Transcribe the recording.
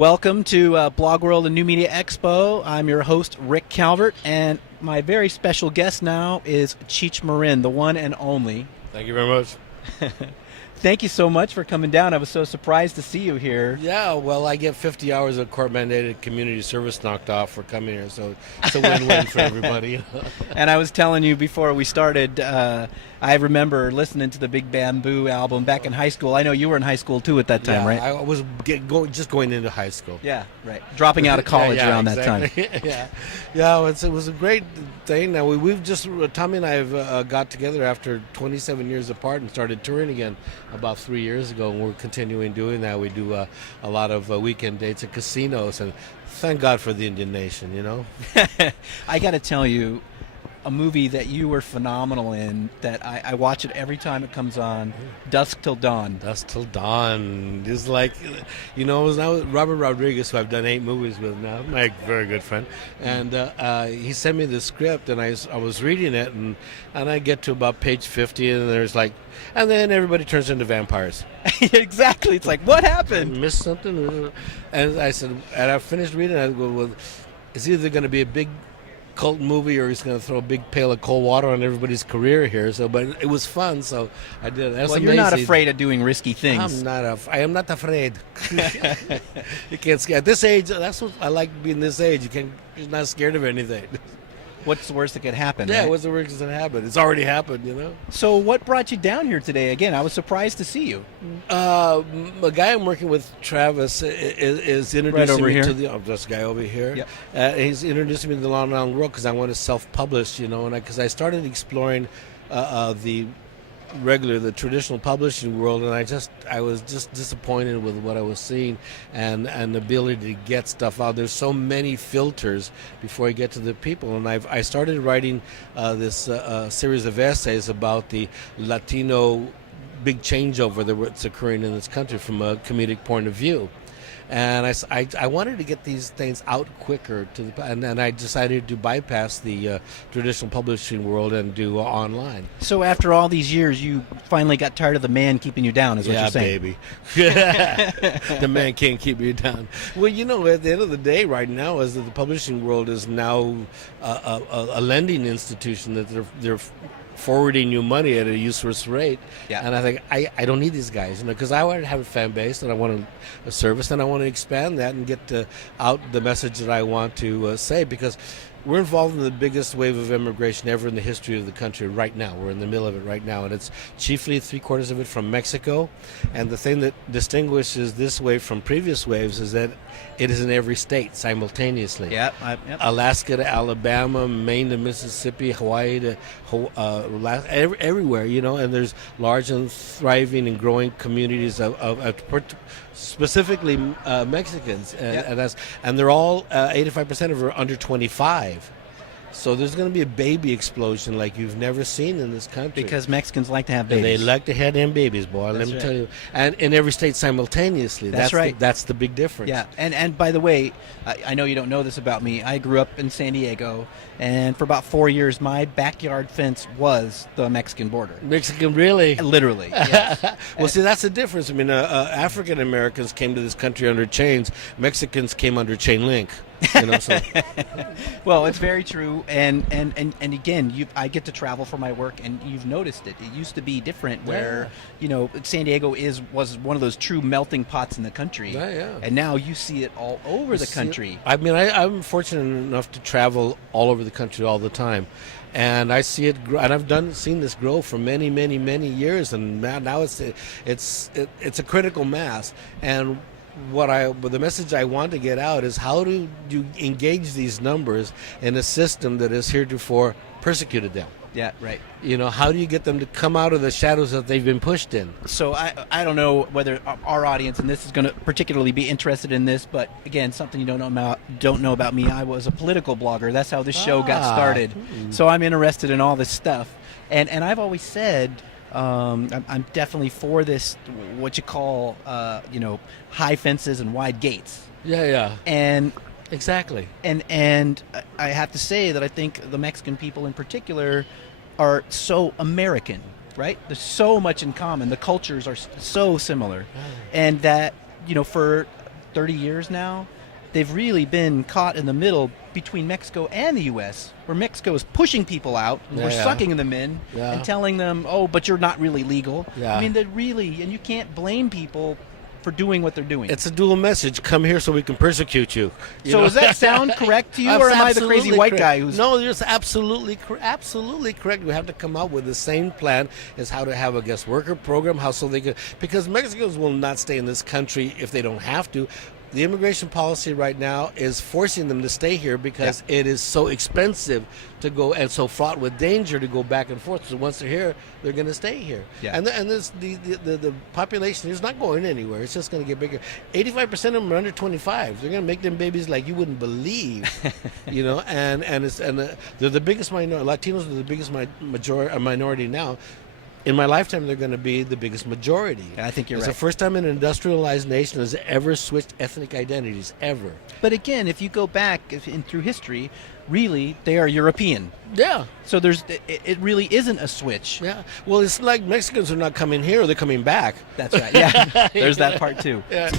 Welcome to BlogWorld New Media Expo. I'm your host, Rick Calvert, and my very special guest now is Cheech Marin, the one and only. Thank you very much. Thank you so much for coming down. I was so surprised to see you here. Yeah, well, I get 50 hours of court-mandated community service knocked off for coming here, so it's a win-win for everybody. And I was telling you before we started, I remember listening to the Big Bamboo album back in high school. I know you were in high school too at that time, right? I was just going into high school. Yeah, right. Dropping out of college around exactly. that time. Yeah. It was a great thing. Now we've just Tommy and I have got together after 27 years apart and started touring again about 3 years ago, and we're continuing doing that. We do a lot of weekend dates at casinos, and thank God for the Indian Nation, you know. I got to tell you, a movie that you were phenomenal in, that I watch it every time it comes on, Dusk Till Dawn. Dusk Till Dawn. It's like, you know, it was now Robert Rodriguez, who I've done 8 movies with now, my very good friend, and he sent me the script, and I was reading it, and I get to about page 50, and there's like, and then everybody turns into vampires. Exactly. It's like, what I happened? missed something, and I said, and I finished reading it, I go, well, it's either going to be a big cult movie or he's going to throw a big pail of cold water on everybody's career here. So, but it was fun, so I did it. That's well, amazing. You're not afraid of doing risky things. I am not afraid. You can't scare. At this age, that's what I like being this age. You're not scared of anything. What's the worst that could happen? Yeah, right? what's the worst that could happen? It's already happened, you know. So what brought you down here today? Again, I was surprised to see you. A guy I'm working with, Travis, is introducing me here. to the this guy over here. Yep. He's introducing me to the Long Island world because I want to self-publish, you know, and because I started exploring the traditional publishing world, and I was just disappointed with what I was seeing and the ability to get stuff out. There's so many filters before you get to the people, and I started writing this series of essays about the Latino big changeover that's occurring in this country from a comedic point of view. And I wanted to get these things out quicker, and I decided to bypass the traditional publishing world and do online. So after all these years, you finally got tired of the man keeping you down, is what you're saying? Yeah, baby. The man can't keep you down. Well, you know, at the end of the day right now is that the publishing world is now a lending institution that they're forwarding you money at a useless rate. Yeah. And I think I don't need these guys, you know, because I want to have a fan base and I want a service, and I want to expand that and get out the message that I want to say, because we're involved in the biggest wave of immigration ever in the history of the country right now. We're in the middle of it right now, and it's chiefly 3/4 of it from Mexico. And the thing that distinguishes this wave from previous waves is that it is in every state simultaneously. Yep. Alaska to Alabama, Maine to Mississippi, Hawaii to everywhere, you know, and there's large and thriving and growing communities of specifically Mexicans, and they're all 85% of them are under 25. So there's going to be a baby explosion like you've never seen in this country. Because Mexicans like to have babies. And they like to have them babies, boy. Let me tell you. And in every state simultaneously. That's right. That's the big difference. Yeah, and by the way, I know you don't know this about me. I grew up in San Diego, and for about 4 years, my backyard fence was the Mexican border. Mexican, really? Literally. Yes. Well, see, that's the difference. I mean, African Americans came to this country under chains. Mexicans came under chain link. You know, so. Well, it's very true, and again, I get to travel for my work, and you've noticed it. It used to be different, where you know, San Diego was one of those true melting pots in the country, and now you see it all over the country. I mean, I'm fortunate enough to travel all over the country all the time, and I see it grow, and I've seen this grow for many years, and now it's a critical mass. And the message I want to get out is, how do you engage these numbers in a system that has heretofore persecuted them? Yeah, right. You know, how do you get them to come out of the shadows that they've been pushed in? So I don't know whether our audience, and this is going to particularly be interested in this, but again, something you don't know about me. I was a political blogger. That's how this show got started. So I'm interested in all this stuff, and I've always said, I'm definitely for this, what you call, high fences and wide gates. Yeah. And exactly. And I have to say that I think the Mexican people in particular are so American, right? There's so much in common. The cultures are so similar, and that, for 30 years now, they've really been caught in the middle between Mexico and the U.S., where Mexico is pushing people out, and we're sucking them in and telling them, oh, but you're not really legal. Yeah. I mean, they're really, and you can't blame people for doing what they're doing. It's a dual message. Come here so we can persecute you. So does that sound correct to you, or am I the crazy white guy who's... No, you're absolutely correct. We have to come up with the same plan as how to have a guest worker program, how so they could, because Mexicans will not stay in this country if they don't have to. The immigration policy right now is forcing them to stay here because it is so expensive to go and so fraught with danger to go back and forth. So once they're here, they're going to stay here. Yeah. And the population is not going anywhere. It's just going to get bigger. 85% of them are under 25. They're going to make them babies like you wouldn't believe, you know. And they're the biggest minority. Latinos are the biggest minority now. In my lifetime, they're going to be the biggest majority. And I think you're right. It's the first time an industrialized nation has ever switched ethnic identities, ever. But again, if you go back through history, really, they are European. Yeah. So it really isn't a switch. Yeah. Well, it's like Mexicans are not coming here, they're coming back. That's right. Yeah. There's that part too. Yeah.